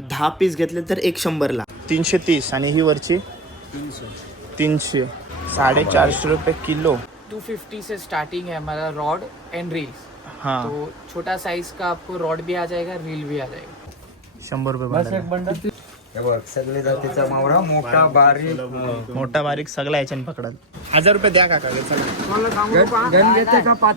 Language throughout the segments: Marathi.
दहा पीस घेतले तर एक शंभरला तीनशे तीस आणि ही वरची? तीनशे. साडेचारशे रुपये किलो. 250 से स्टार्टिंग है हमारा रॉड एंड रील्स हां. तो छोटा साइज का आपको रॉड भी आ जाएगा रील भी आ जाएगा. शंभर रुपये बंडल. हे. बघ सगळे जातीचा मावळा मोठा बारीक मोठा बारीक सगळा याच्याने पकडत हजार रुपये द्या काका चला. गण गण घेते का पाच?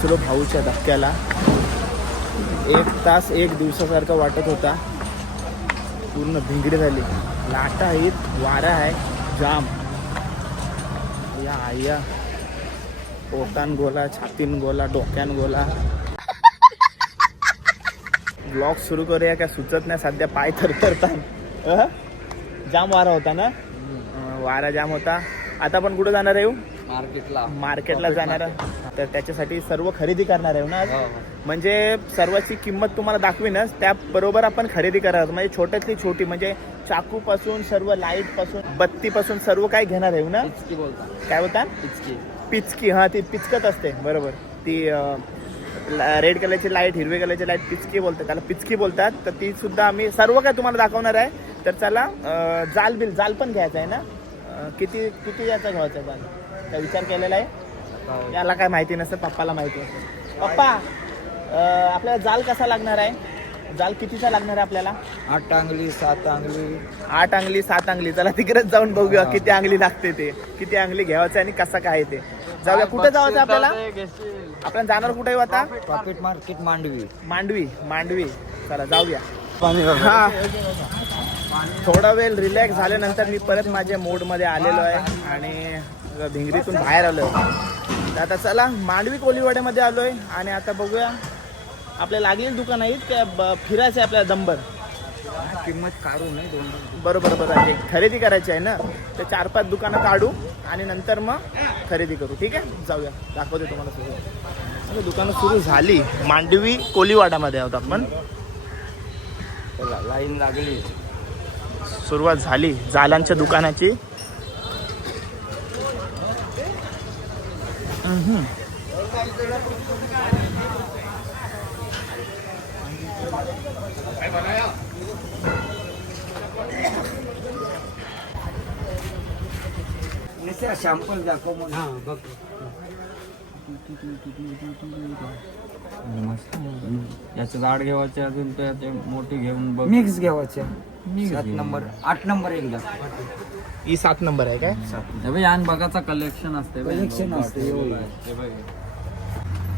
पोचलो भाऊच्या धक्क्याला. एक तास एक दिवसासारखा वाटत होता. पूर्ण भिंगडी झाली. लाटा आहेत वारा आहे जाम. या आया पोटान गोला छातीन गोला डोक्यान गोला. ब्लॉग सुरू करूया काय सुचत नाही सध्या पाय थरथरतात अह? जाम वारा होता ना? वारा जाम होता. आता आपण कुठं जाणार आहे? मार्केटला. मार्केटला जाणार आहे. तर त्याच्यासाठी सर्व खरेदी करणार आहे ना आज? म्हणजे सर्वाची किंमत तुम्हाला दाखवीनच. त्याबरोबर आपण खरेदी करणार म्हणजे छोट्यातली छोटी म्हणजे चाकू पासून सर्व लाइटपासून बत्ती पासून सर्व काय घेणार आहे ना बोलता. काय बोलतात पिचकी. पिचकी. हा ती पिचकत असते. बरोबर. ती रेड कलरची लाइट हिरवे कलरची लाइट पिचकी बोलतात. त्याला पिचकी बोलतात. तर ती सुद्धा आम्ही सर्व काय तुम्हाला दाखवणार आहे. तर चला अं, जाल बिल जाल पण घ्यायचा आहे ना? अं, किती किती याचा घ्यायचा जाल काय विचार केलेला आहे? याला काय माहिती नसतं पप्पाला माहिती असेल पप्पा अं, आपल्याला जाल कसा लागणार आहे? जाल कितीचा लागणार आहे आपल्याला? आठ अंगली सात अंगली. आठ अंगली सात अंगली. चला तिकडेच जाऊन बघूया किती अंगली लागते ते. किती अंगली घ्यायचं आणि कसं काय ते. जाऊया. कुठे जायचं आपल्याला? आपण जाणार कुठे आता? Profit market Mandvi. Mandvi Mandvi. चला जाऊया. हा. थोडा वेळ रिलॅक्स झाल्यानंतर मी परत माझ्या मोडमध्ये आलेलो आहे आणि भिंगरीतून बाहेर आलो तर आता चला मांडवी कोलीवाड्यामध्ये आलो आहे आणि आता बघूया आपल्या लागलेली दुकान आहेत त्या ब- फिरायचं आहे आपल्याला दंबर किंमत काढू नये दोन बरोबर बरोबर आहे. खरेदी करायची आहे ना? तर चार पाच दुकानं काढू आणि नंतर मग खरेदी करू. ठीक आहे? जाऊया. दाखवते तुम्हाला सगळं. आता दुकानं सुरू झाली. मांडवी कोलीवाडामध्ये आहोत आपण. लाईन लागली. सुरुवात झाली. जालांच्या दुकानाची. शॅम्पल दाखव मग याचं झाड घ्यावाचे अजून ते ते मोठी घेऊन बघ. मिक्स घ्यावाच्या सात नंबर आठ नंबर एकदा. ही सात नंबर आहे काय? हे बघ, यान बघाचा कलेक्शन असते. Collection असते, हे.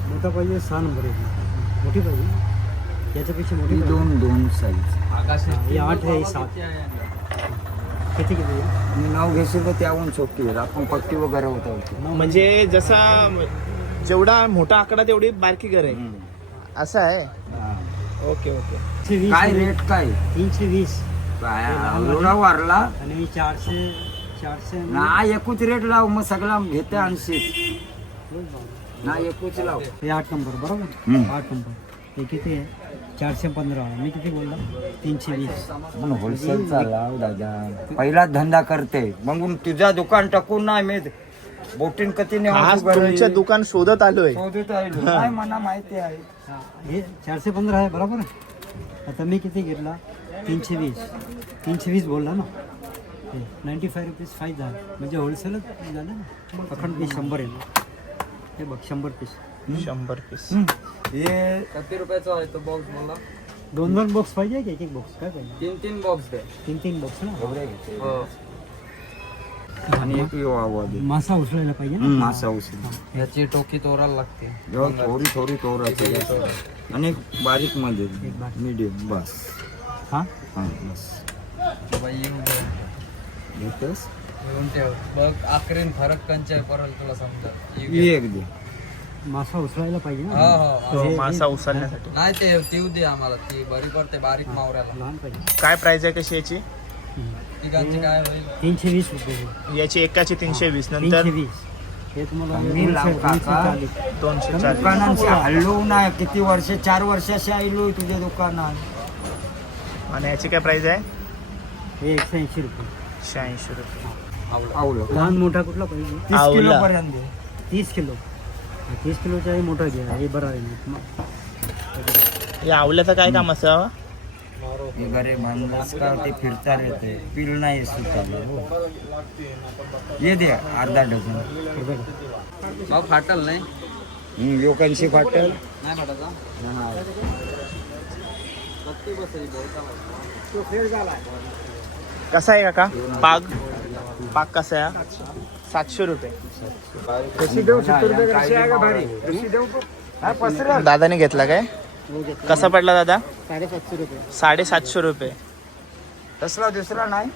मोठा पाहिजे सहा नंबर आहे मोठी पाहिजे. याच्यापेक्षा मोठी ही. दोन दोन साईज आकाश ही आठ आहे सात. किती किती? मी नाव घेशील तर त्याहून छोटी आहे आपण पट्टी वगैरे होता होती म्हणजे जसा जेवढा मोठा आकडा तेवढी बारकी घर आहे. असं आहे? Okay okay. काय. रेट काय? तीनशे वीस. काय एवढा वारला. आणि मी चारशे चारशे ना एकूच रेट लाव मग सगळा घेते आणशील ना एकूच लाव. हे आठ नंबर बरोबर. आठ नंबर हे किती आहे? चारशे पंधरा. मी किती बोलला? तीनशे वीस. पण होलसेलचा लाव दादा. पहिला धंदा करते. मग तुझा दुकान टाकून नाही मी बोटीन कधी आज तुमचं दुकान शोधत आलोय. शोधत आहे काय मला माहिती आहे. हा, हे चारशे पंधरा आहे बरोबर? आता मी किती घेतला? तीनशे वीस. तीनशे वीस बोलला ना? नाईन्टी फाय रुपीज फाईव्ह झालं. म्हणजे होलसेलच झालं ना? अखंड पीस शंभर ना हे बघ शंभर पीस शंभर पीस हे किती रुपयाचा आहे तो बॉक्स मला? दोन दोन बॉक्स पाहिजे की? एक एक बॉक्स काय पाहिजे? तीन तीन बॉक्स द्या तीन तीन बॉक्स ना. हो. आणि एक वावा दे. मासा उचलायला पाहिजे ना? मासा उचल याची टोकी तोरायला लागते. जेव्हा थोडी थोडी तोरायची. आणि बारीकमध्ये मीडियम बस. हा? हा बस. येऊन ठेव. बघ आखरीन फरक कंचे आहे परत तुला समजा. ही एक दे. मासा उचलायला पाहिजे हा ना. हा हो, मासा उचलण्यासाठी. नाही ते ती दे आम्हाला. ती बरी पडते बारीक मावऱ्याला. लहान पाहिजे. काय प्राइस आहे कशी याची? तिघांची काय होईल? तीनशे वीस रुपये. याची एकाची तीनशे वीस. नंतर? तीनशे वीस. हे तुम्हाला लाव दोनशे- काका. चाळीस. दोनशे चाळीस. दुकानांची हल्लो नाही किती वर्ष चार वर्षाशी आलो तुझ्या दुकानात. आणि याची काय प्राइस आहे? हे एकशे ऐंशी रुपये. शहाऐंशी रुपये. आवलं लहान मोठा कुठला पाहिजे? तीस आवलं. किलो पर्यंत दे. तीस किलो. तीस किलोचा हे मोठा घ्या हे बरं आहे. मग या आवल्याचं काय काम असं घरे बांधलास का ते फिरता येते पिल नाही सुटायला हो. ये दे अर्धा डझन. भाऊ फाटल नाही लोकांशी फाटल. नाही फाटायचा कसा आहे काका? पाग पाग कसा आहे? सातशे रुपये. दादाने घेतला काय? कसा पडला दादा? साडेसातशे रुपये. साडेसातशे रुपये तसला दुसरा नाही?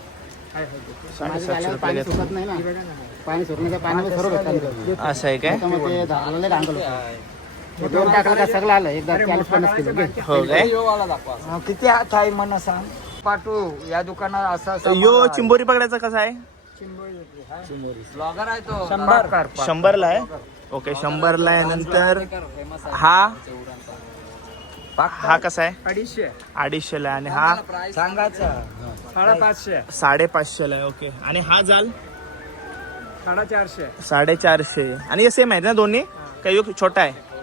साडेसातशे रुपये घेतला. ना. असं आहे काय? दोन टाकलं का सगळं आलं. एकदा चाळीस पन्नास किलो. घे. हो काय किती हात आहे मला सांग? पाठवू या दुकानात असा असा यो माल आहे. चिंबोरी पकडायचा कसा आहे? आहे शंभर. कर पाठ. शंभरला आहे? ओके शंभरला आहे नंतर हा? हा कसा आहे? अडीचशे. अडीचशेला आहे. आणि हा? सांगायचं. साडेपाचशे. साडेपाचशेला आहे. ओके. आणि हा जाल? साडेचारशे. साडेचारशे. आणि हे सेम आहेत ना दोन्ही? काही छोटा आहे?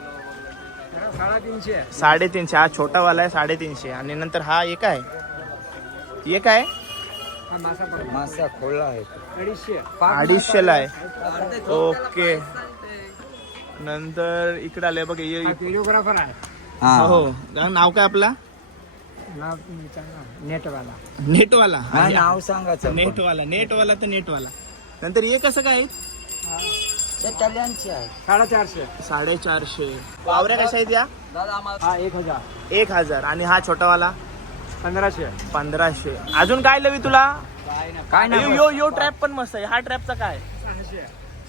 साडेतीनशे साडेतीनशे हा छोटावाला आहे साडेतीनशे. आणि नंतर हा एक आहे. एक आहे? हा मासा खोला आहे. अडीचशे. अडीचशेला आहे. ओके. नंतर इकडे आले बघ ये- हा व्हिडिओग्राफर आहे. हा. हो. नाव काय आपला. नेटवाला. नेटवाला. हा, नाव सांगायचं नेटवाला. नेटवाला तर नेटवाला. नंतर हे कसं काय? ते कल्याणचे आहे. साडेचारशे. साडेचारशे. वावऱ्या कशा आहेत या? दादा आम्हाला हा एक हजार. एक हजार. आणि हा छोटावाला? पंधराशे. पंधराशे. अजून काय लवी तुला? काय नाही. काय यो यो यो ट्रॅप पण मस्त आहे. हा ट्रॅपचा काय? सहाशे.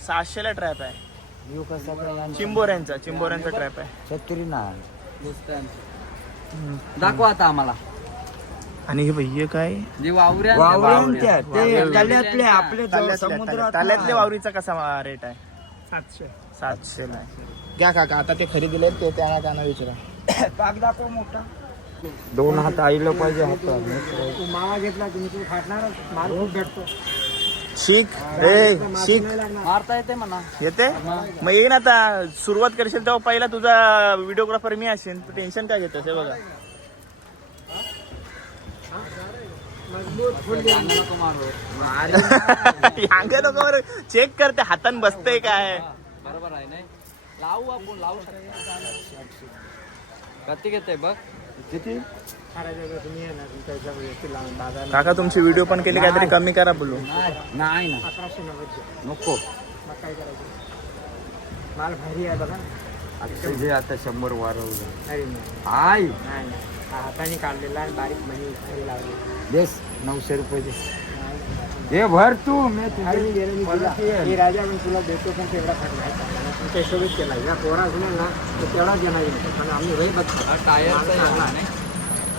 सहाशेला ट्रॅप आहे. यो कसा काय यांचा? चिंबोऱ्यांचा. चिंबोऱ्यांचा ट्रॅप आहे. छत्री नाही दाखवा आता आम्हाला. आणि हे भैय काय? जे वावऱ्या वावरून त्या ते वावरे. तल्यातले वावरीचा कसा रेट आहे? सातशे. सातशेला आहे घ्या काका आता ते खरेदीले ते त्यांना त्यांना विचारा. पाक दाखव मोठा. दोन हात आईलं पाहिजे हातात तू मावा घेतला मी तू फाटणारच माल खूप भेटतो. शीख ए शीख मारता येते म्हणा. येते? मग येईन आता. सुरुवात करशील तेव्हा पहिला तुझा व्हिडिओग्राफर मी असेल तू टेन्शन काय घेतोस? हे बघा. चांगला नको मारू अंगे नको चेक करते हातान बसतंय काय? बरोबर आहे नाही? लावू आपण लावू शकतो. कधी घेते बघ. किती? काका तुमची व्हिडिओ पण केली काहीतरी कमी करा बोलू. नाही ना. अकराशे नव्वदचे नको. मग काय करायचं? माल भारी आहे बघा. आता जे आता शंभर नाही. आई! नाही नाही. हाताने काढलेला आहे बारीक मणी लावली. देस नऊशे रुपये दे हे भर तू मी परत तुला राजा पण तुला देतो पण तेवढा खर्च नाही चांगला. तुमच्या हिशोबीच केला. या पोरा घेऊन ना तो तेवढाच देणार आहे. आम्ही वही बघतो.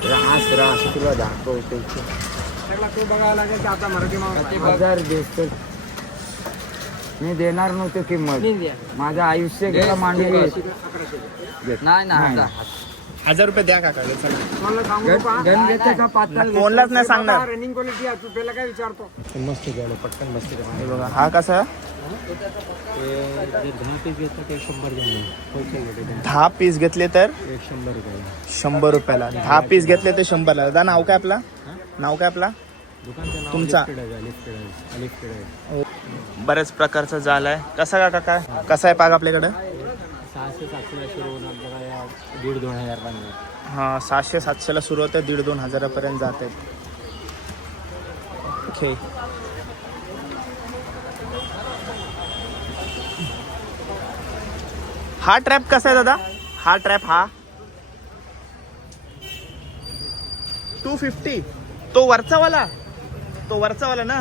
रास रास तुला दाखवतो सगळा तू बघायला लागेल की आता मराठी माणूस हजार तर मी देणार नव्हतो किंमत. माझं आयुष्य गेलं मांडवी अकराशे नाही ना नाही. आता हजार रुपये द्या काका चला. सांगू नका का? पातळ फोनलाच नाही सांगणार. रनिंग क्वालिटी आहे तू पहिला काय विचारतो? हे बघा हा कसा? दहा पीस घेतले तर? शंभर रुपयाला. दहा पीस घेतले तर शंभरला. दादा नाव काय आपला? नाव काय आपला? तुमचा? बऱ्याच प्रकारचा जाल आहे कसा का काय कसा आहे पाग आपल्याकडं? सहाशे सातशे सुरू आपल्याला दीड दोन हजार पर्यंत हा सहाशे सातशेला सुरू होते दीड दोन हजारापर्यंत जात. आहेत ओके. हा ट्रॅप कसा आहे दादा? हा ट्रॅप हा. टू फिफ्टी तो वरचावाला? तो वरचावाला ना?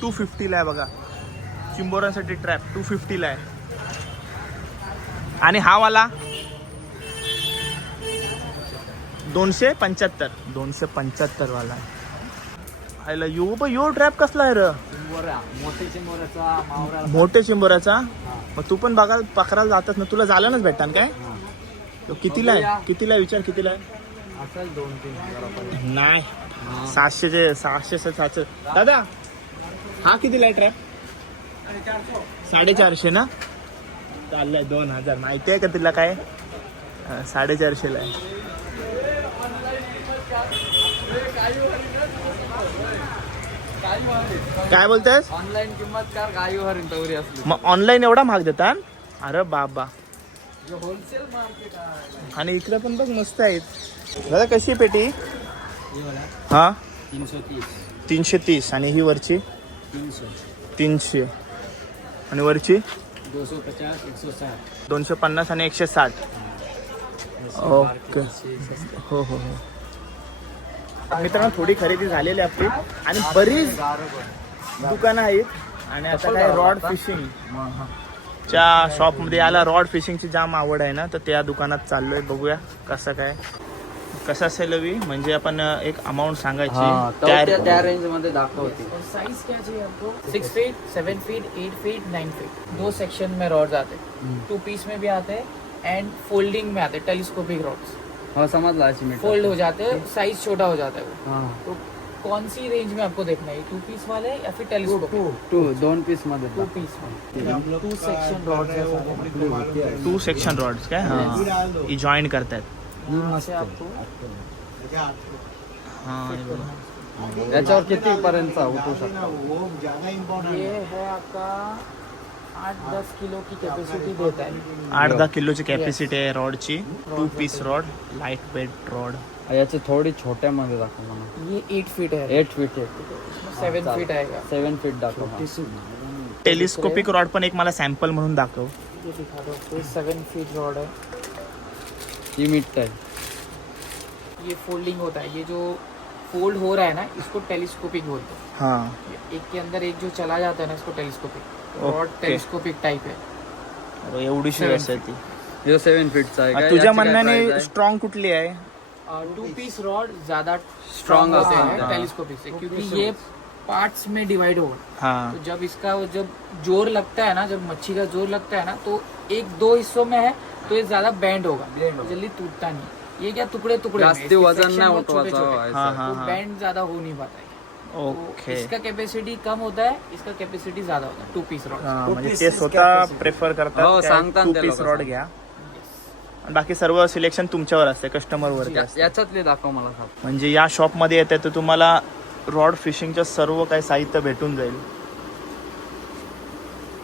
टू फिफ्टीला आहे बघा. चिंबोरांसाठी ट्रॅप टू फिफ्टीला आहे. आणि हा वाला? दोनशे पंच्याहत्तर. दोनशे पंच्याहत्तर वाला. आयला यो ब यो ट्रॅप कसला आहे र? चिंबोऱ्या मोठे चिंबोऱ्याचा मोठे मग तू पण बघा पकडायला जातच ना तुला झालं भेटतान काय? तो कितीला आहे? कितीला आहे? विचार कितीला आहे? असेल दोन तीन हजारापर्यंत. नाही. सहाशे सातशे. दादा हा किती लाइट आहे साडेचारशे. ना? चाललंय दोन हजार. माहिती आहे का तुला काय? अं, साडेचारशेला आहे. काय बोलतेस? ऑनलाईन किंमत कार गाई हरिण तवरी असली. मग ऑनलाईन एवढा महाग देतात? अरे बाबा. होलसेल मार्केट आणि इकडे पण बघ मस्त आहेत. दादा कशी आहे पेटी? हा तीन सौ तीस. तीनशे तीस. आणि ही वरची? तीनशे. आणि वरची? दो सौ पचास एक सौ साठ. दोनशे पन्नास आणि एकशे साठ. ओके. हो हो हो. मित्रांनो थोडी खरेदी झालेली आहे आपली. आणि बरीच दुकानं आहेत. आणि आता काय रॉड फिशिंग च्या शॉपमध्ये याला रॉड फिशिंगची जाम आवड आहे ना तर त्या दुकानात चाललोय बघूया कसं काय. कसं असेल हवी म्हणजे आपण एक अमाऊंट सांगायची. त्या त्या रेंजमध्ये दाखवते. साइज क्या चाहिए आपको? Six feet seven feet eight feet nine feet दो सेक्शन में रॉड्स आते हैं. टू पीस में भी आते हैं एंड फोल्डिंग में आते टेलीस्कोपिक रॉड्स हो अशी मीटर फोल्ड हो जाते हैं साइज़ छोटा हो जाता है वो। हा। तो कौन सी रेंज में आपको देखना है? टू पीस वाले या फिर टेलीस्कोपिक टू दोन पीस मध्ये टू पीस में। टू सेक्शन रॉड्स है। टू सेक्शन रॉड्स काय? हा। यहाँ से आपको। हा हे. याच्यावर उठू शकतो ये है आपका आठ दस किलो की कैपेसिटी देता है आठ दहा किलोची कॅपॅसिटी आहे रॉडची. Two piece rod light weight rod याची थोडी छोट्यामध्ये दाखव मला ये एट फीट है एट फीट आहे. सेवन फीट आएगा सेवन फीट दाखव मला. टेलिस्कोपिक रॉड पण एक मला सॅम्पल म्हणून दाखव. ये दिखा दो आपको सेवन फीट रॉड है ही मीठ आहे. ये फोल्डिंग होता है ये जो फोल्ड हो रहा है ना इसको टेलीस्कोपिक बोलते हैं. हा. ये एक के अंदर एक जो चला जाता है ना इसको टेलीस्कोपिक रॉड. टेलीस्कोपिक टाइप है. अरे एवढीशी Seven ती. हे सेवन फीटचा आहे. तुझ्या म्हणण्याने स्ट्रॉंग कुठली आहे? टू पीस रॉड ज़्यादा Strong स्ट्रॉन्ग होते होते. हैं. टेलीस्कोपिक से. क्योंकि ये पार्ट्स में डिवाइड हो. हा. तो जब इसका जब ज़ोर लगता है ना जब मच्छी का ज़ोर लगता है ना तो एक दो हिस्सों में है तो ये ज़्यादा बैंड होगा. जल्दी टूटता नहीं. ये क्या टुकड़े टुकड़े वज़न छोटे-छोटे. उठवायचं हैं। हा तो हा. बैंड ज़्यादा हो नहीं पाता है तो ओके इसका कैपेसिटी कम होता है इसका कैपेसिटी ज्यादा होता है टू पीस रॉड हा, म्हणजे ते स्वतः प्रेफर हो, करतात सांगतात टू ते पीस लोकं रॉड घ्या. आणि बाकी सर्व सिलेक्शन तुमच्यावर असते कस्टमर या- असते. याच्यातले दाखव मला. म्हणजे या शॉपमध्ये येते तर तुम्हाला रॉड फिशिंगचं सर्व काही साहित्य भेटून जाईल.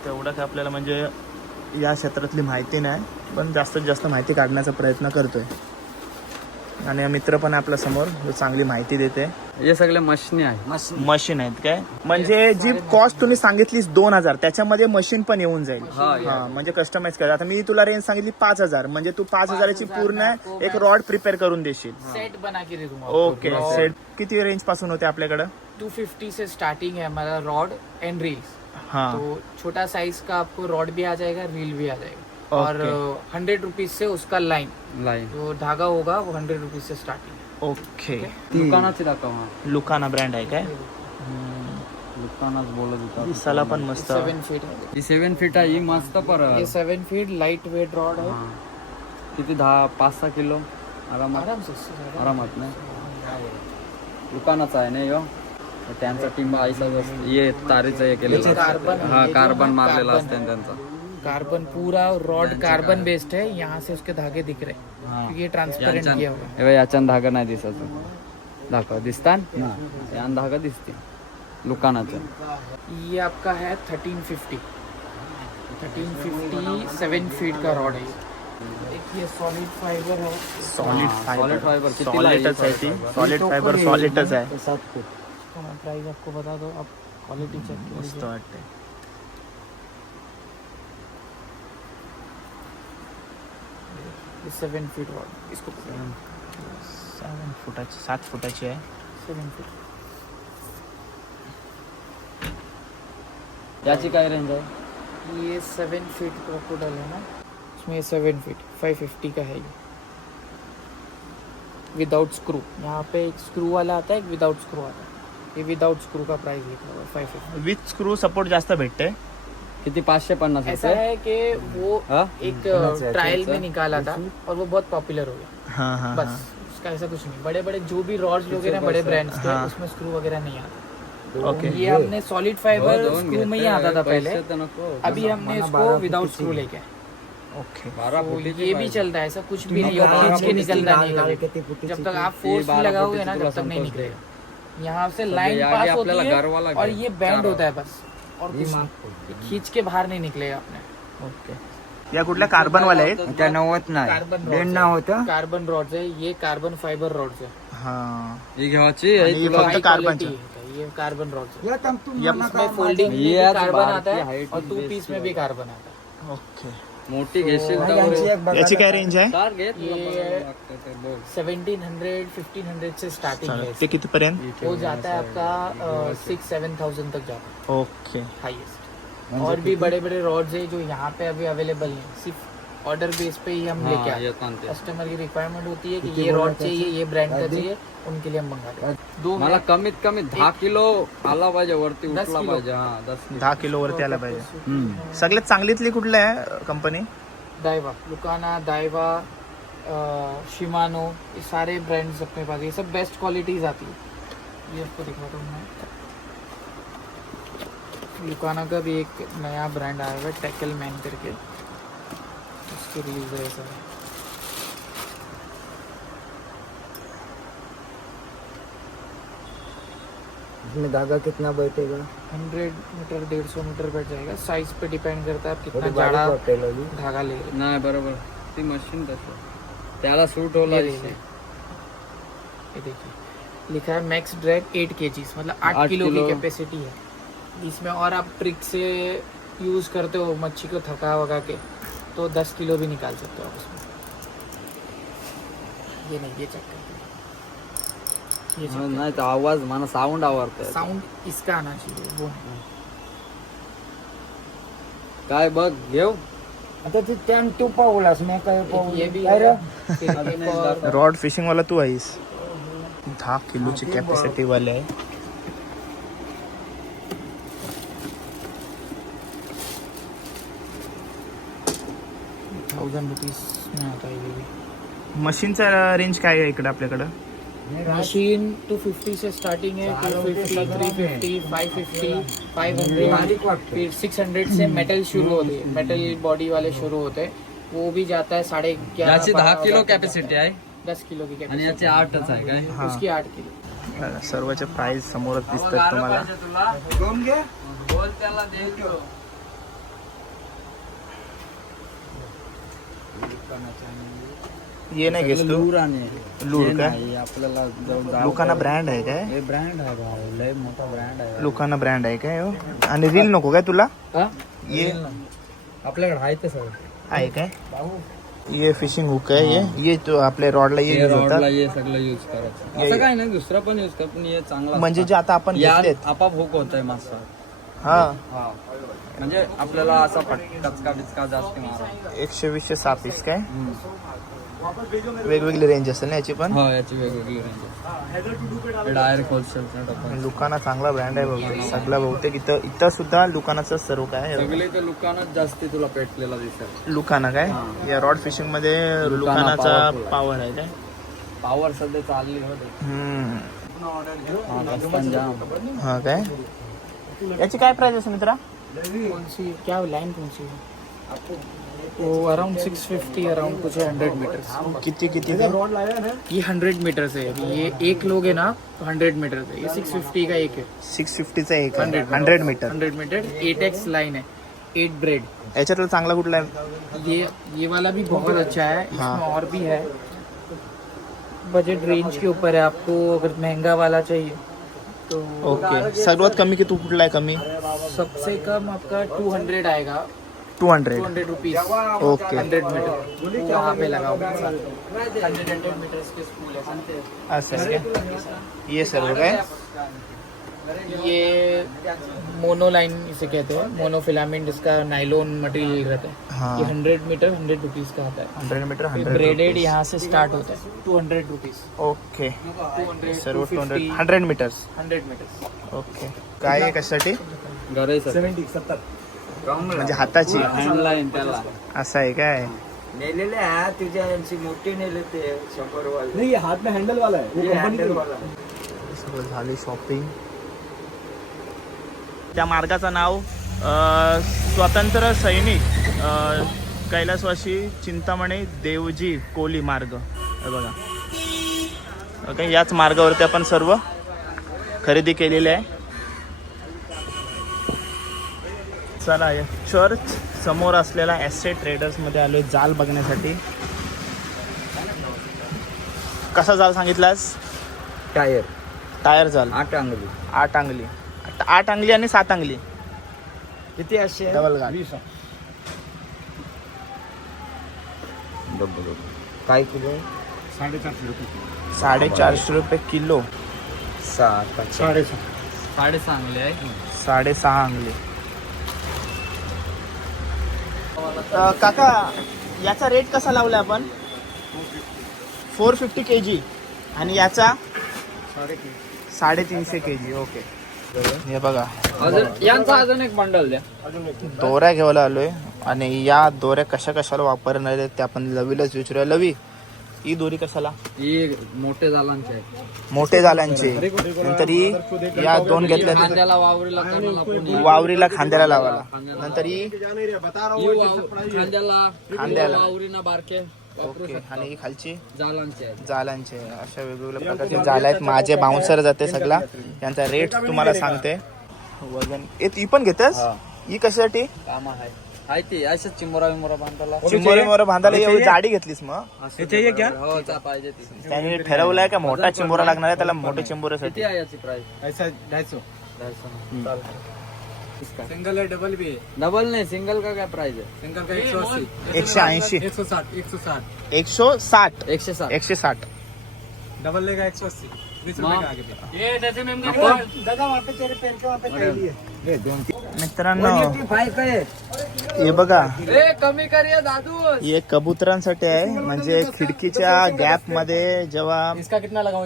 तेवढं काय आपल्याला म्हणजे या क्षेत्रातली माहिती नाही पण जास्तीत जास्त माहिती काढण्याचा प्रयत्न करतोय. आणि मित्र पण आहे आपल्यासमोर जो चांगली माहिती देते. हे सगळे मशनी आहे मशीन. आहेत काय? म्हणजे जी कॉस्ट तुम्ही सांगितलीस दोन हजार त्याच्यामध्ये मशीन पण येऊन जाईल. हा हा म्हणजे कस्टमाइज करा. आता मी तुला रेंज सांगितली पाच हजार म्हणजे तू पाच हजाराची पूर्ण एक रॉड प्रिपेअर करून देशील. सेट बना के दे दूंगा ओके सेट किती रेंजपासून होते आपल्याकडं? टू फिफ्टी से स्टार्टिंग है हमारा रॉड एंड रील्स हा. तो छोटा साइज का आपको रॉड भी आ जाएगा रील भी आ जाएगा. और हंड्रेड रुपीज से उसका लाइन लाईन जो धागा होगा वो हंड्रेड रुपीज से स्टार्टिंग है। ओके दुकानाची दाखव हा लुकाना ब्रँड आहे काय दुकानात बोलत होता दिसायला पण मस्त सेवन फीट है ही सेवन फीट आहे ही मस्त पर ये seven feet light weight rod है. हा. किती दहा पाच सहा किलो? आरामात? आरामात नाही दुकानाचा आहे. ना यो? त्यांचा टिंब आईचा ये तारीचं हे केलेलं हा कार्बन है, मारलेला असते त्यांचा. कार्बन पूरा रॉड कार्बन बेस्ड है। यहाँ से उसके धागे दिख रहे हैं। ये ट्रांसपेरेंट किया हुआ है। हे याच्यान धागा नाही दिसत दाखव दिसतान? यान धागा दिसते। दुकानाचं ये आपका है thirteen fifty thirteen fifty seven feet का रॉड है। ये सॉलिड फाइबर है। सॉलिड कितीला आहे? सॉलिडच आहे सॉलिड फायबर सॉलिडच आहे तो प्राइस आपको बता दो आप क्वालिटी चेक कर मस्त लीजिए वाटते सेवन फीट रॉड इसको सेवन फुटाची सात फुटाची आहे. सेवन फीट याची काय रेंज आहे? ये सेवन फीट क्रोकोडल है ना? इसमें ये सेवन फीट फाइव फिफ्टी का है ये. विदाउट स्क्रू यहाँ पे एक स्क्रू वाला आता है एक विदाउट स्क्रू आता है. ये विदाउट स्क्रू का प्राइस लिखा हुआ है five fifty with screw support जास्त भेटते? किती पाचशे पन्नास ऐसा है कि वो हा? एक ट्रायल में निकाला था और वो बहुत पॉपुलर हो गया। हा हा बस इसका ऐसा कुछ नहीं। बड़े बड़े जो भी रॉड्स लोगे ना बड़े ब्रांड्स के हाँ। उसमें स्क्रू वगैरह नहीं आता। ओके ये हमने सॉलिड फाइबर स्क्रू में ही आता था पहले। तर नको अभी हमने इसको विदाउट स्क्रू लेके आए। ओके तो ये भी चलता है ऐसा कुछ भी नहीं खींच के निकलता नहीं कभी जब तक आप फोर्स बारह लगाओगे ना जब तक नहीं निकलेगा। यहाँ से लाइन पास होती है और ये बैंड होता है बस। और कुछ नहीं ये खींच के बाहर नहीं निकलेगा अपने. ओके. या कुठल्या कार्बन वाल्या आहेत? त्या नाही. कार्बन बेंड ना होतं? कार्बन रॉड्स है ये कार्बन फाइबर रॉड्स है. हा ही आणि ही हे फक्त High है, ये कार्बन रॉड्स है या तम तू या इसमें फोल्डिंग में ये भी आज कार्बन बाहर आता की है height और टू पीस में भी कार्बन आता है. ओके मोठी घेशील यांची एक बघा याची काय रेंज आहे तार घे तुला बघायला लागतं ते बघ. सेवनटीन हंड्रेड फिफ्टीन हंड्रेड से स्टार्टिंग है। ते कितीपर्यंत वो जाता है आपका सिक्स सेवन थाउज़ेंड तक जाता ओके। है हाईएस्ट और भी बड़े बड़े रॉड्स है जो यहाँ पे अभी अवेलेबल हैं सिर्फ़ ऑर्डर बेस पे ही हम लेके ते. कस्टमर की रिक्वायरमेंट होती है कि ये रॉड चाहिए ये ब्रांड का चाहिए उनके लिए हम मंगाते हैं। दो मला कमीत कमी दहा किलो आला पाहिजे वरती उठला. पाहिजे हा दस दहा किलो वरती आला पाहिजे. हम्म. सगळ्यात चांगलीतली कुठली आहे कंपनी दाइवा लुकाना दाइवा शिमानो ये सारे ब्रांड्स अपने पास ये सब बेस्ट क्वालिटीज आती है। ये आपको दिखाता हूँ मैं। लुकाना का भी एक नया ब्रांड आया हुआ है टैकल मैन करके। उसकी रिलीज़ है ऐसा इसमें धागा कितना बैठेगा? हंड्रेड मीटर डेढ़ सौ मीटर बैठ जाएगा। साइज़ पे डिपेंड करता है आप कितना जाड़ा अभी. धागा ले रहे हो। नाही बरोबर। ती मशीन तसं त्याला सूट होला ये देखिए। ये देखिए। लिखा है मैक्स ड्रैग एट के मतलब आठ आठ किलो की किलो। कैपेसिटी है। इसमें और आप ट्रिक से यूज़ करते हो मच्छी को थका वगा के। तो दस किलो भी निकाल सकते हो आप उसमें। ये नहीं ये चेक करते ये नाही तर आवाज मला साऊंड आवडतंय साउंड इसका आना चाहिए वो नहीं। काय बघ घेऊ? आता ते टॅन तू पावलास मग काय पाऊल? ये भी काय रे? है फिर एक और रॉड फिशिंग वाला तू आहेस. दहा किलोची कॅपॅसिटी वाले आहे. थाउजेंड रुपीज है मशीनचा रेंज काय आहे इकडे आपल्याकडं? मशीन 250 से स्टार्टिंग है 250 350 550 500 फिर 600 से मेटल शुरू होती है. मेटल बॉडी वाले शुरू होते हैं. वो भी जाता है साढ़े ग्यारह याची दहा किलो कॅपॅसिटी आहे है। दस किलो की आणि कैपेसिटी याची आठच आहे काय? हा. उसकी आठ किलो. सर्वचे प्राइस समोरच दिसतात तुम्हाला. दोन घे. बोल त्याला देतो ये नाही घेस तू? लूर आणि लूर हे काय आपल्याला जाऊ लोकांना ब्रँड आहे काय? हे ब्रँड आहे भाऊ लय मोठा ब्रँड आहे. लोकांना ब्रँड आहे काय हो? आणि रील नको काय तुला? ये. आपल्याकडे आहे ते सगळं. आहे काय? ये फिशिंग हुक आहे ये. ये तो आपल्या रॉडला ये यूज रॉडला होतात हे सगळं युज करायचं असं काय नाही दुसरा पण युज कर पण हे चांगला म्हणजे जे आता आपण या घेतलेत. आपाप हुक होत आहे मासा हा. हा. म्हणजे आपल्याला असा पट- कचका बिचका जास्त मारा एकशे वीसशे सहा पीस काय? वेगवेगळी रेंज असेल ना याची पण? हो याची वेगवेगळी रेंज डायरेक्ट डबा लुकाना चांगला ब्रँड आहे बहुतेक. सगळा बहुतेक. इथं इथं सुद्धा लुकानाचं सर्व काय आहे. सगळे ते दुकानात जास्ती तुला पेटलेला दिसेल. लुकाना काय? या रॉड फिशिंगमध्ये लुकानाचा powerful आहे. पॉवर आहे काय? पावर सध्या चालली होते हम्म. हा, रस्ता जाम. हा काय? याची काय प्राइस असेल मित्रा? कौन सी क्या लाइन कौन सी है? वो अराउंड 650 अराउंड कुछ है 100 मीटर किती किती ते? ये 100 मीटर से है। अभी ये एक लोग है ना तो 100 मीटर से ये 650 का एक है। सिक्स फिफ्टीचा एक 100 hundred metre 100 metre 8x line है। 8 ब्रेड याच्यातला चांगला कुठला आहे ये ये वाला भी बहुत अच्छा है। हाँ। इसमें और भी है। बजट रेंज के ऊपर है आपको अगर महँगा वाला चाहिए। तो ओके। सर्वात कमी की तू कुठला आहे कमी? सबसे कम आपका 200 आएगा। Two hundred 200 rupees okay. 100 metre वहाँ पे लगाओ हंड्रेड हंड्रेड मीटर के स्कूल है। जानते हैं। ये सर्व ये मोनो लाइन इसे कहते हैं मोनो फिलामेंट इसका नाइलोन मटेरियल रहता है। हाँ। ये हंड्रेड मीटर हंड्रेड रुपीज़ का आता है। हंड्रेड मीटर ब्रेडेड यहाँ से स्टार्ट होता है। टू हंड्रेड रुपीज़ ओके सर्व two hundred hundred metres hundred metres okay काय आहे कशासाठी? गरज म्हणजे हाताची? हँड लाईन त्याला असं आहे काय? नेलेले आहे तुझ्या यांची मोठी नेले ते शंभर वाले नाही हात में हँडल वाला है हे handle वाला. झाली शॉपिंग त्या मार्गाचं नाव स्वतंत्र सैनिक अ, कैलासवासी चिंतामणी देवजी कोली मार्ग. हे बघा. ओके याच मार्गावरती आपण सर्व खरेदी केलेली आहे. चला या चर्च समोर असलेला ॲसेट ट्रेडर्समध्ये आलो आहे जाल बघण्यासाठी. कसा जाल सांगितलास? टायर. टायर जाल. आठ अंगली. आठ अंगली. आठ- आठ अंगली आणि सात अंगली. किती असे? डबल डबल काय किलो? साडेचारशे रुपये किलो. सात साडे चांगले आहे साडेसहा अंगली. अ, काका याचा रेट कसा लावला आपण? Four fifty. K G. आणि याचा? साडेतीनशे के जी ओके. हे बघा. अजून यांचा अजून एक बंडल द्या. दोऱ्या घ्यायला आलोय. आणि या दोऱ्या कशा कशाला वापरणार आहेत ते आपण लवीलाच विचारूया. लवी ही दोरी कशाला? ही मोठे जालांचे आहे. मोठे जालांचे नंतर ही या दोन घेतल्या वावरीला खांद्याला लावायला. नंतर ही ही वाव- खांद्याला खांद्याला. वावरीना बारके. ओके आणि ही खालची? जालांचे अशा वेगवेगळ्या प्रकारचे जाल आहेत. माझे बाउन्सर जाते सगळा. यांचा रेट तुम्हाला सांगते. वजन. ए ती पण घेतेस? ही. कशासाठी? काम आहे. आहे ती. चिंबोरा विंबोरा बांधायला. चिंबोरी मोर बांधायला एवढी जाडी घेतलीस मग? हो चा पाहिजे ती. त्याने ठरवलंय का मोठा चिंबोरा लागणार आहे? त्याला मोठे आहे याची प्राइस सिंगल है डबल भी है। डबल नाही सिंगल का काय प्राइस आहे सिंगल का एक सौ अस्सी। एकशे ऐंशी एक सौ साठ एक सौ साठ। एकशे साठ। एकशे सात एकशे साठ। डबल लेगा एक सौ अस्सी। मित्रांनो हे बघा. कमी दादू हे कबुतरांसाठी आहे. म्हणजे खिडकीच्या गॅपमध्ये जेव्हा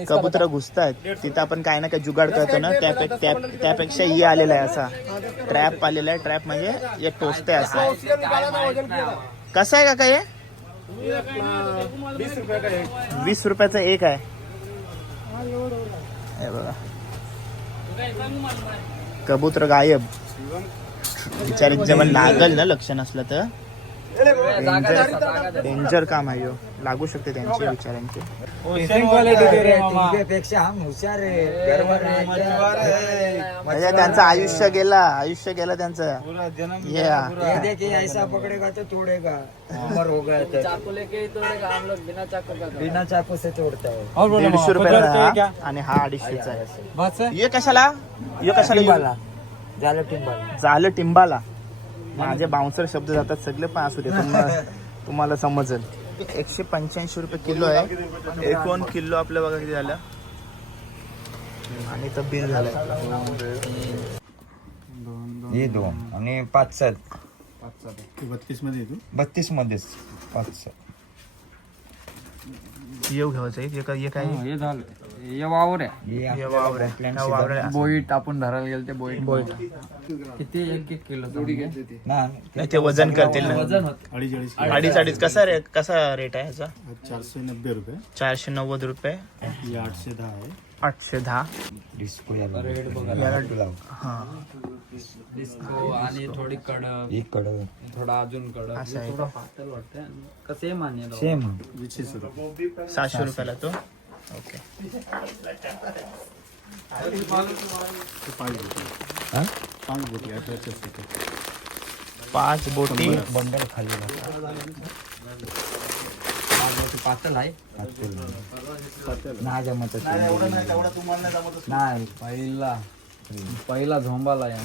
कबुतर घुसतात तिथं आपण काही ना काही जुगाड करतो ना त्यापे- त्या- त्यापेक्षा ही आलेला आहे असा. ट्रॅप आलेला आहे. ट्रॅप म्हणजे हे टोचते असं. कसं आहे का हे? वीस रुपयाचा एक आहे. हे बघा. कबूतर गायब. बिचारी जेव्हा लागल ना लक्ष नसलं तर. डेंजर काम आहे. लागू शकते त्यांचे विचारांचे. बरोबर आहे. म्हणजे त्यांचं आयुष्य गेला आयुष्य गेलं त्यांचं. ये ऐसा पकड़ेगा तो तोड़ेगा उम्र हो गया तो. चाकू लेके ही तोड़ेगा हम लोग बिना चाकू का करते हैं। बिना चाकू से तोड़ता है. दीडशे रुपयाचा हा आणि हा अडीचशेचा आहे बस? है हे कशाला हे कशाला झालं टिंबाला. झालं टिंबाला. माझे बाउन्सर शब्द जातात सगळे पण असू दे तुम्हाला तुम्हाला समजेल. एकशे पंच्याऐंशी रुपये किलो आहे. एकोण किलो आपलं बघा किती झालं. आणि तर बिल झालंय. हे दोन आणि पाच सात. बत्तीसमध्ये येतो बत्तीस मध्येच. पाच सात. येऊ घ्यायचं आहे. हे काय हे काय हे झालं. हे वावर आहे. हे हे आपल्या वावर आहे. प्लॅन हा वावर आहे. बोईट आपण धरायला गेलो ते बोईट. बोईट. किती एक एक किलो ना नाही ते वजन करतील ना. वजन होत. अडीच अडीच अडीच अडीच कसा रे कसा रेट आहे ह्याचा चारशे नब्बे रुपये. चारशे नव्वद रुपये. ही आठशे दहा आहे. आठशे दहा. डिस्को याला याला हा. डिस्को आणि थोडी कडक. एक कड थोडा अजून कडक. असं आहे थोडा पातळ का सेम आणि सेम वीसशे रुपये. सहाशे रुपयाला तो? ओके. हा? पाच बोटी. बंडल खाली पातळ आहे. ना जमत नाही. पहिला. पहिला झोंबाला या.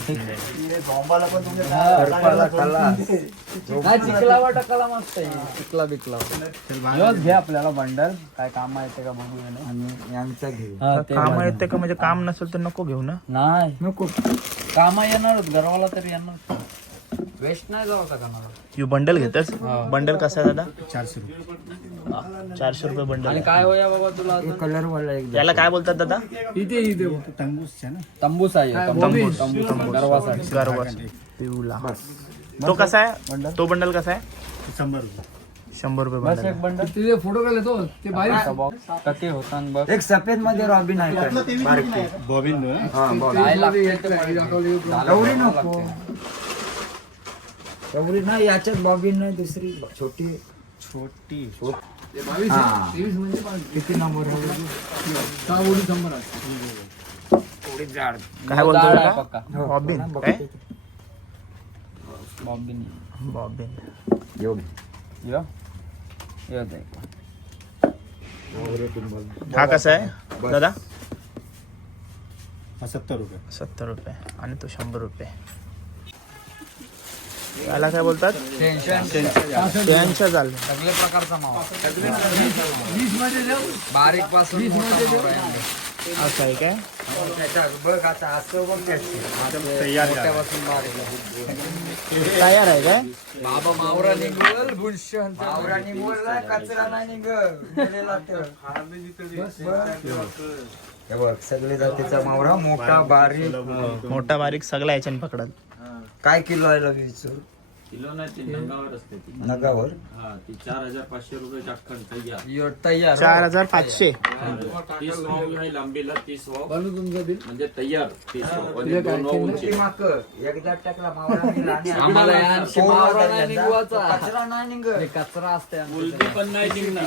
करपाला खाला नाही चिखला वाटा कला मस्त आहे. चिखला बिकला ह्योच घे आपल्याला बंडल. काय काम आहे ते का बघूया ना आणि यांचा घे. ते काम बघा. येते का म्हणजे काम नसेल तर नको घेऊ ना? नाही. नको. काम येणारच. घरवाला तरी येणार वेस्ट नाही जाऊ का कामाला यू बंडल घेतस बंडल कसा आहे दादा? चारशे रुपये. चारशे रुपये बंडल आणि काय होया बाबा तुला अजून? कलर वाला एक याला काय बोलतात दादा? इथे इथे टंगूस आहे ना? तंबूस आहे तंबूस. तंबूस. गरवासाठी गर्व पिवला तो कसा आहे? तो बंडल कसा आहे? शंभर रुपये. शंभर रुपये बंडल आहे. बंडल फोटो काढले तो ते होता बघ. एक सफेदमध्ये रॉबिन आहे. हा, बॉबिन. गौरी नको. गौरी नाही याच्यात बॉबिन नाही दुसरी छोटी. छोटी. हा. किती नंबर बॉबिन. काय? बॉबिन. यो. यो. दे. हा कसा आहे? दादा? सत्तर रुपये. सत्तर रुपये. आणि तो शंभर रुपये. याला काय बोलतात? टेन्शन त्यांच्या जाल. सगळ्या प्रकारचा मावा. बारीकपासून. असं आहे काय? तयार आहे. काय? बाबा मावरा निघल भुलशन आवराने बोलला कचरा नाही. हे बघ सगळे जातीचा मावरा मोठा बारीक. मोठा बारीक सगळा याच्याने पकडत. काय किलो आहे लगेच नगावर असते ती. नगावर? हा ती चार हजार पाचशे रुपये तयार. यो तयार चार हजार पाचशे. तीस वाव आहे लांबीला तीस वाव म्हणजे तयार तीस वाव? एकदा टाकला नाही. कचरा नाही निघत. हे कचरा असते कोलबी पण नाही निघणार.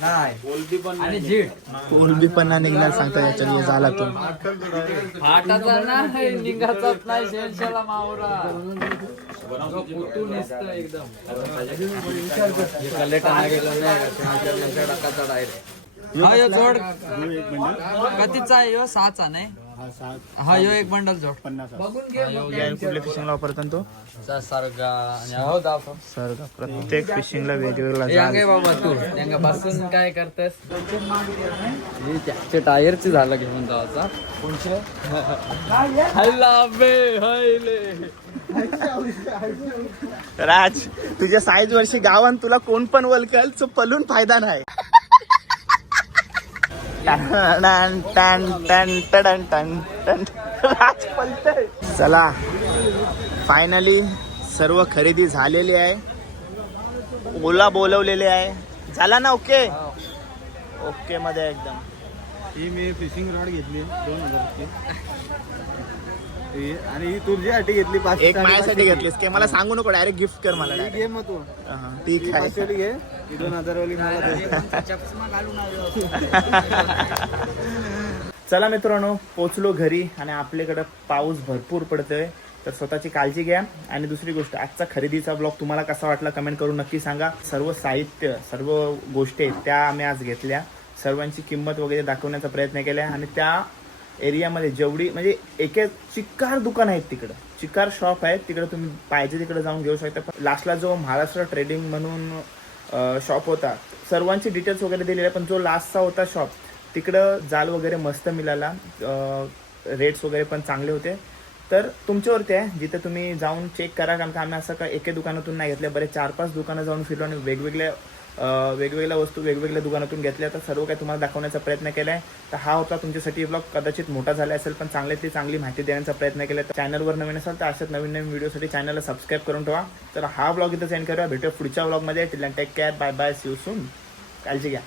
नाही. कोलबी पण आणि नाही झीट कोलबी पण नाही निघणार सांगता झाला तो फाटाचा नाही निघाचाच नाही मावरा हे हा यो जोड. कधीचा आहे यो? सहाचा नाही? हा यो एक बंडल जोड. कुठल्या फिशिंगला वापरतात तो? सारगा आणि हो दाखव सर प्रत्येक फिशिंगला वेगवेगळा जाल यांगे बाबा तू यांगा बसून काय करतेस? हे त्याचे टायरचे झालं घेऊन जायचा कोणचे? हल्ला बे हयले राज तुझ्या साईज वर्षी गावान तुला कोण पण वलकल तो पलून फायदा नाही. चला फायनली सर्व खरेदी झालेली आहे. ओला बोलवलेले आहे. झाला ना ओके ओके मध्ये एकदम. ही मी फिशिंग रॉड घेतली दोन हजारची. ही- आणि ही तुझ्यासाठी घेतली पाच एक माझ्यासाठी घेतलीस. की मला सांगू नको डायरेक्ट गिफ्ट कर मला direct. घे मग तू. हा, ठीक आहे पाचशेवाली घे. ही दोन हजारवाली मला दे. चला मित्रांनो पोचलो घरी आणि आपल्याकडं पाऊस भरपूर पडतोय. तर स्वतःची काळजी घ्या. आणि दुसरी गोष्ट आजचा खरेदीचा ब्लॉग तुम्हाला कसा वाटला कमेंट करून नक्की सांगा. सर्व साहित्य सर्व गोष्टी आहेत त्या आम्ही आज घेतल्या. सर्वांची किंमत वगैरे दाखवण्याचा प्रयत्न केला. आणि त्या एरियामध्ये जेवढी म्हणजे एक चिक्कार दुकान आहेत तिकडं. चिक्कार शॉप आहेत तिकडं तुम्ही पाहिजे तिकडे जाऊन घेऊ शकता. पण लास्टला जो महाराष्ट्र ट्रेडिंग म्हणून शॉप होता सर्वांची डिटेल्स वगैरे दिलेले पण जो लास्टचा होता शॉप तिकडं जाल वगैरे मस्त मिळाला. रेट्स वगैरे पण चांगले होते. तर तुमच्यावरती आहे जिथे तुम्ही जाऊन चेक करा कारण का आम्ही असं का एके दुकानातून नाही घेतले बरे चार पाच दुकानं जाऊन फिरलो आणि वेगवेगळ्या वेगवेगळ्या वस्तू वेगवेगळ्या दुकानातून घेतल्या. तर सर्व काही तुम्हाला दाखवण्याचा प्रयत्न केला आहे तर हा होता तुमच्यासाठी ब्लॉग कदाचित मोठा झाला असेल पण चांगल्यातली चांगली माहिती देण्याचा प्रयत्न केला तर चॅनलवर नवीन असेल तर अशाच नवीन नवीन व्हिडिओसाठी चॅनलला सबस्क्राईब करून ठेवा. तर हा ब्लॉग इथं सेंड करूया. भेटूया पुढच्या ब्लॉगमध्ये till take care bye bye see you soon काळजी घ्या.